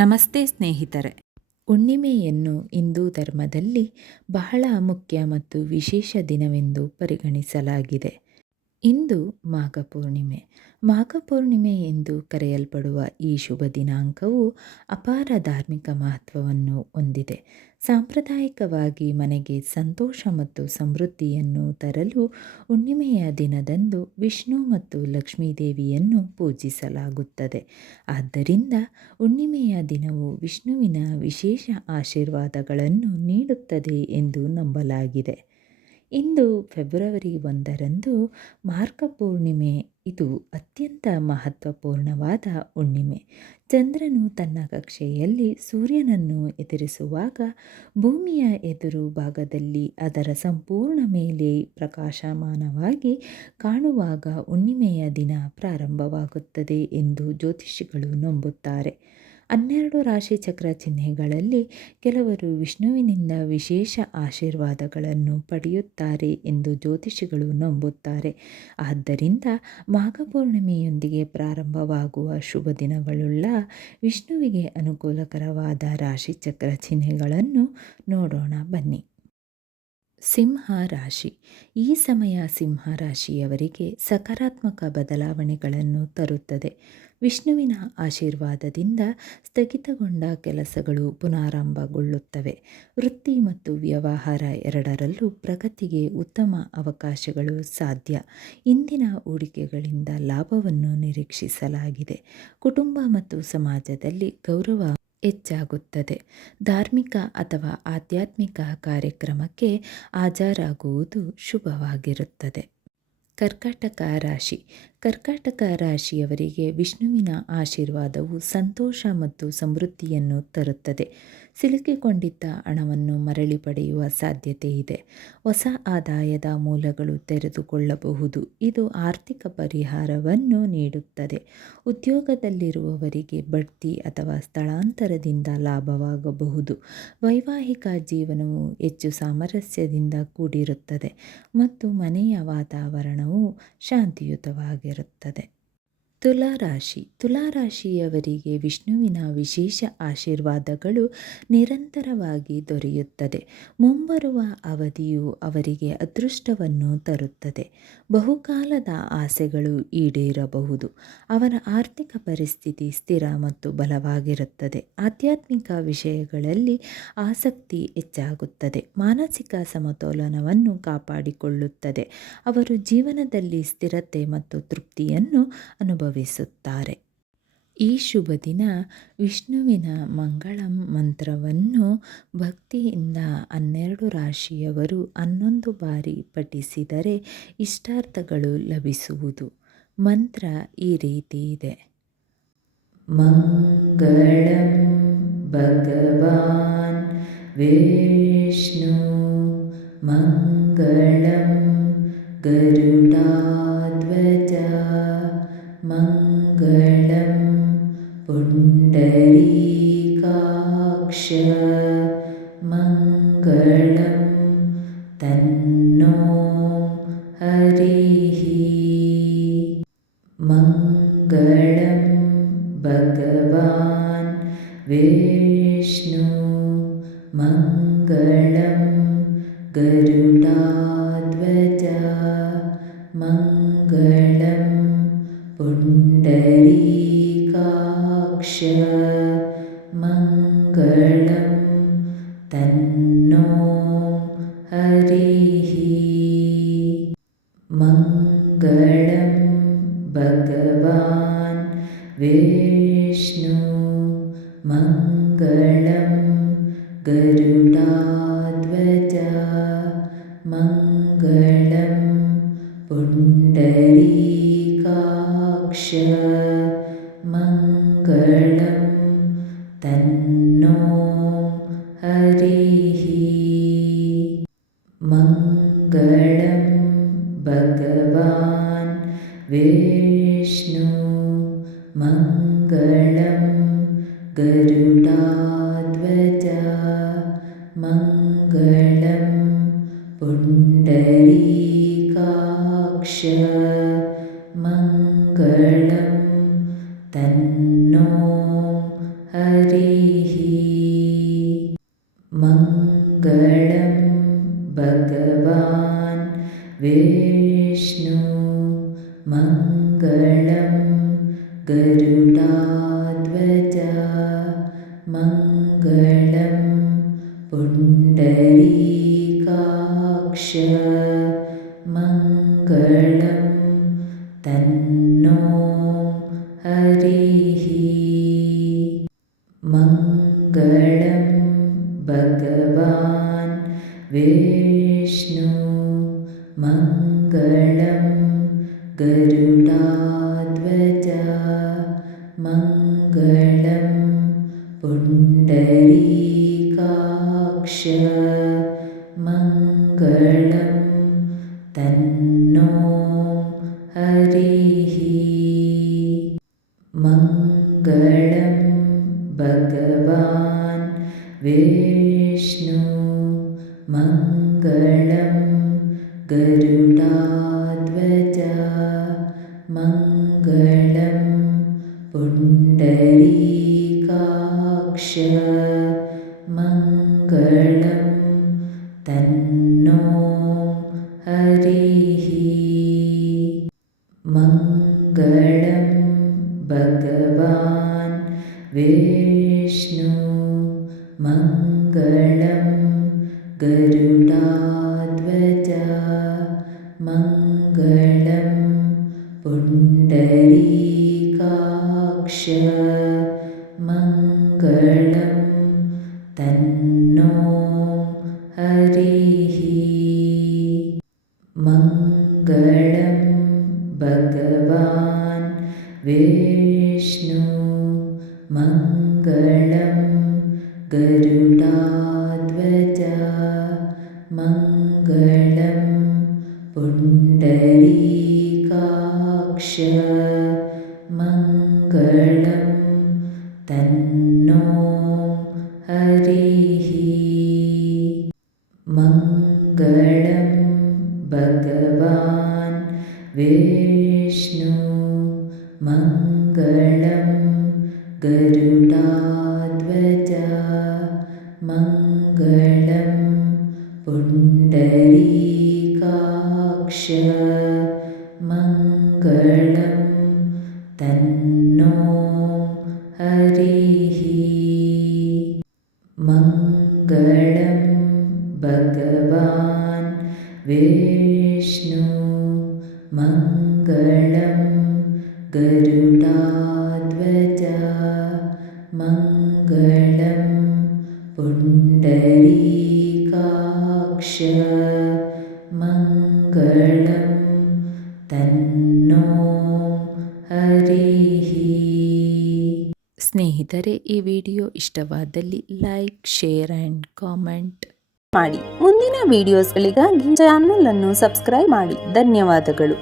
ನಮಸ್ತೆ ಸ್ನೇಹಿತರೆ. ಹುಣ್ಣಿಮೆಯನ್ನು ಹಿಂದೂ ಧರ್ಮದಲ್ಲಿ ಬಹಳ ಮುಖ್ಯ ಮತ್ತು ವಿಶೇಷ ದಿನವೆಂದು ಪರಿಗಣಿಸಲಾಗಿದೆ. ಇಂದು ಮಾಘ ಪೂರ್ಣಿಮೆ ಎಂದು ಕರೆಯಲ್ಪಡುವ ಈ ಶುಭ ದಿನಾಂಕವು ಅಪಾರ ಧಾರ್ಮಿಕ ಮಹತ್ವವನ್ನು ಹೊಂದಿದೆ. ಸಾಂಪ್ರದಾಯಿಕವಾಗಿ ಮನೆಗೆ ಸಂತೋಷ ಮತ್ತು ಸಮೃದ್ಧಿಯನ್ನು ತರಲು ಹುಣ್ಣಿಮೆಯ ದಿನದಂದು ವಿಷ್ಣು ಮತ್ತು ಲಕ್ಷ್ಮೀದೇವಿಯನ್ನು ಪೂಜಿಸಲಾಗುತ್ತದೆ. ಆದ್ದರಿಂದ ಹುಣ್ಣಿಮೆಯ ದಿನವು ವಿಷ್ಣುವಿನ ವಿಶೇಷ ಆಶೀರ್ವಾದಗಳನ್ನು ನೀಡುತ್ತದೆ ಎಂದು ನಂಬಲಾಗಿದೆ. ಇಂದು ಫೆಬ್ರವರಿ 1ರಂದು ಮಾರ್ಗ ಪೂರ್ಣಿಮೆ. ಇದು ಅತ್ಯಂತ ಮಹತ್ವಪೂರ್ಣವಾದ ಹುಣ್ಣಿಮೆ. ಚಂದ್ರನು ತನ್ನ ಕಕ್ಷೆಯಲ್ಲಿ ಸೂರ್ಯನನ್ನು ಎದುರಿಸುವಾಗ ಭೂಮಿಯ ಎದುರು ಭಾಗದಲ್ಲಿ ಅದರ ಸಂಪೂರ್ಣ ಮೇಲೆ ಪ್ರಕಾಶಮಾನವಾಗಿ ಕಾಣುವಾಗ ಹುಣ್ಣಿಮೆಯ ದಿನ ಪ್ರಾರಂಭವಾಗುತ್ತದೆ ಎಂದು ಜ್ಯೋತಿಷಿಗಳು ನಂಬುತ್ತಾರೆ. 12 ರಾಶಿಚಕ್ರ ಚಿಹ್ನೆಗಳಲ್ಲಿ ಕೆಲವರು ವಿಷ್ಣುವಿನಿಂದ ವಿಶೇಷ ಆಶೀರ್ವಾದಗಳನ್ನು ಪಡೆಯುತ್ತಾರೆ ಎಂದು ಜ್ಯೋತಿಷಿಗಳು ನಂಬುತ್ತಾರೆ. ಆದ್ದರಿಂದ ಮಾಘ ಪೂರ್ಣಿಮೆಯೊಂದಿಗೆ ಪ್ರಾರಂಭವಾಗುವ ಶುಭ ದಿನಗಳುಳ್ಳ ವಿಷ್ಣುವಿಗೆ ಅನುಕೂಲಕರವಾದ ರಾಶಿಚಕ್ರ ಚಿಹ್ನೆಗಳನ್ನು ನೋಡೋಣ ಬನ್ನಿ. ಸಿಂಹ ರಾಶಿ. ಈ ಸಮಯ ಸಿಂಹ ರಾಶಿಯವರಿಗೆ ಸಕಾರಾತ್ಮಕ ಬದಲಾವಣೆಗಳನ್ನು ತರುತ್ತದೆ. ವಿಷ್ಣುವಿನ ಆಶೀರ್ವಾದದಿಂದ ಸ್ಥಗಿತಗೊಂಡ ಕೆಲಸಗಳು ಪುನರಾರಂಭಗೊಳ್ಳುತ್ತವೆ. ವೃತ್ತಿ ಮತ್ತು ವ್ಯವಹಾರ ಎರಡರಲ್ಲೂ ಪ್ರಗತಿಗೆ ಉತ್ತಮ ಅವಕಾಶಗಳು ಸಾಧ್ಯ. ಇಂದಿನ ಹೂಡಿಕೆಗಳಿಂದ ಲಾಭವನ್ನು ನಿರೀಕ್ಷಿಸಲಾಗಿದೆ. ಕುಟುಂಬ ಮತ್ತು ಸಮಾಜದಲ್ಲಿ ಗೌರವ ಹೆಚ್ಚಾಗುತ್ತದೆ. ಧಾರ್ಮಿಕ ಅಥವಾ ಆಧ್ಯಾತ್ಮಿಕ ಕಾರ್ಯಕ್ರಮಕ್ಕೆ ಹಾಜರಾಗುವುದು ಶುಭವಾಗಿರುತ್ತದೆ. ಕರ್ಕಾಟಕ ರಾಶಿ. ಕರ್ಕಾಟಕ ರಾಶಿಯವರಿಗೆ ವಿಷ್ಣುವಿನ ಆಶೀರ್ವಾದವು ಸಂತೋಷ ಮತ್ತು ಸಮೃದ್ಧಿಯನ್ನು ತರುತ್ತದೆ. ಸಿಲುಕಿಕೊಂಡಿದ್ದ ಹಣವನ್ನು ಮರಳಿ ಪಡೆಯುವ ಸಾಧ್ಯತೆ ಇದೆ. ಹೊಸ ಆದಾಯದ ಮೂಲಗಳು ತೆರೆದುಕೊಳ್ಳಬಹುದು. ಇದು ಆರ್ಥಿಕ ಪರಿಹಾರವನ್ನು ನೀಡುತ್ತದೆ. ಉದ್ಯೋಗದಲ್ಲಿರುವವರಿಗೆ ಬಡ್ತಿ ಅಥವಾ ಸ್ಥಳಾಂತರದಿಂದ ಲಾಭವಾಗಬಹುದು. ವೈವಾಹಿಕ ಜೀವನವು ಹೆಚ್ಚು ಸಾಮರಸ್ಯದಿಂದ ಕೂಡಿರುತ್ತದೆ ಮತ್ತು ಮನೆಯ ವಾತಾವರಣವು ಶಾಂತಿಯುತವಾಗಿರುತ್ತದೆ. ತುಲಾರಾಶಿ. ತುಲಾರಾಶಿಯವರಿಗೆ ವಿಷ್ಣುವಿನ ವಿಶೇಷ ಆಶೀರ್ವಾದಗಳು ನಿರಂತರವಾಗಿ ದೊರೆಯುತ್ತದೆ. ಮುಂಬರುವ ಅವಧಿಯು ಅವರಿಗೆ ಅದೃಷ್ಟವನ್ನು ತರುತ್ತದೆ. ಬಹುಕಾಲದ ಆಸೆಗಳು ಈಡೇರಬಹುದು. ಅವರ ಆರ್ಥಿಕ ಪರಿಸ್ಥಿತಿ ಸ್ಥಿರ ಮತ್ತು ಬಲವಾಗಿರುತ್ತದೆ. ಆಧ್ಯಾತ್ಮಿಕ ವಿಷಯಗಳಲ್ಲಿ ಆಸಕ್ತಿ ಹೆಚ್ಚಾಗುತ್ತದೆ. ಮಾನಸಿಕ ಸಮತೋಲನವನ್ನು ಕಾಪಾಡಿಕೊಳ್ಳುತ್ತದೆ. ಅವರು ಜೀವನದಲ್ಲಿ ಸ್ಥಿರತೆ ಮತ್ತು ತೃಪ್ತಿಯನ್ನು ಅನುಭವಿಸುತ್ತಾರೆ. ಈ ಶುಭ ದಿನ ವಿಷ್ಣುವಿನ ಮಂಗಳಂ ಮಂತ್ರವನ್ನು ಭಕ್ತಿಯಿಂದ 12 ರಾಶಿಯವರು 11 ಬಾರಿ ಪಠಿಸಿದರೆ ಇಷ್ಟಾರ್ಥಗಳು ಲಭಿಸುವುದು. ಮಂತ್ರ ಈ ರೀತಿ ಇದೆ. ಮಂಗಳಂ ಭಗವಾನ್ ವಿಷ್ಣು ಮಂಗಳಂ ಗರುಡಾಧ್ವಜ ಮಂಗಳಂ ಪುಂಡರೀಕಾಕ್ಷ ಮಂಗಳಂ ತನ್ನೋ ಹರಿಃ. ಮಂಗಳಂ ಭಗವಾನ್ ವಿಷ್ಣು ಮಂಗಳಂ ಗರುಡಾಧ್ವಜ ಮಂಗಳಂ ಪುಂಡರೀಕಾಕ್ಷ ಮಂಗಳಂ ತನ್ನೋ ಹರಿಃ. ಮಂಗಳಂ ಭಗವಾನ್ ವಿಷ್ಣು ಮಂಗಳಂ ಗರುಡಾಧ್ವಜ ಮಂಗಳಂ ಪುಂಡರೀಕಾಕ್ಷ ಮಂಗಳಂ ತನ್ನೋ ಹರಿಃ. ಮಂಗಳಂ ಭಗವಾನ್ ವಿಷ್ಣು ಮಂಗಳಂ ಗರುಡಾಧ್ವಜ ಮಂಗಳಂ ಪುಂಡರೀಕಾಕ್ಷ ಮಂಗಳಂ ತನ್ನೋ ಹರಿಃ. ಮಂಗಳಂ ಭಗವಾನ್ ವಿಷ್ಣು ಮಂಗಳಂ ಗರುಡಾಧ್ವಜ ಮಂಗಳಂ ಪುಂಡರೀಕಾಕ್ಷ ಮಂಗಳಂ ತನ್ನೋ ಹರಿಃ. ಮಂಗಳಂ ಭಗವಾನ್ ವಿಷ್ಣು ಮಂಗಳಂ ಗರುಡಾಧ್ವಜ ಮಂಗಳಂ ಭಗವಾನ್ ವಿಷ್ಣು ಮಂಗಳಂ ಗರುಡಾಧ್ವಜ ಮಂಗಳಂ ಪುಂಡರೀಕಾಕ್ಷ ಮಂಗಳಂ ತನ್ನೋ ಹರಿಃ. गरुडाध्वज मङ्गलं पुण्डरीकाक्ष मङ्गलं तन्नो हरिः मङ्गलं भगवान् विष्णु मङ्गलं गरुडाध्वज मङ्गलं पुण्डरीकाक्ष मङ्गलं तन्नो हरिः मङ्गलं भगवान् विष्णु मङ्गलं गरुडाध्वज मङ्गलं पुण्डरीकाक्ष मङ्गलं तन्नो हरिः मङ्गलं भगवान् विष्णु मङ्गलं गरुडाध्वज मङ्गलं पुण्डरीकाक्ष मङ्गलं तन्नो हरिः मङ्गलं भगवान् विष्णु मङ्गलं गरुडाध्वज मङ्गलं पुण्डरीकाक्ष मङ्गलं तन्नो हरिः मङ्गलं भगवान् विष्णु मङ्गलं गरुडाध्वज मङ्गलं पुण्डरीकाक्ष मङ्गलं तन्नो हरिः मङ्गलं भगवान् विष्णु मङ्गलं गरुडाध्वज मङ्गलं पुण्डरीकाक्ष मङ्गलं तन्नो हरिः ಸ್ನೇಹಿತರೆ, ಈ ವಿಡಿಯೋ ಇಷ್ಟವಾದಲ್ಲಿ ಲೈಕ್, ಶೇರ್ ಆ್ಯಂಡ್ ಕಾಮೆಂಟ್ ಮಾಡಿ. ಮುಂದಿನ ವಿಡಿಯೋಸ್ಗಳಿಗಾಗಿ ಚಾನಲ್ ಅನ್ನು ಸಬ್ಸ್ಕ್ರೈಬ್ ಮಾಡಿ. ಧನ್ಯವಾದಗಳು.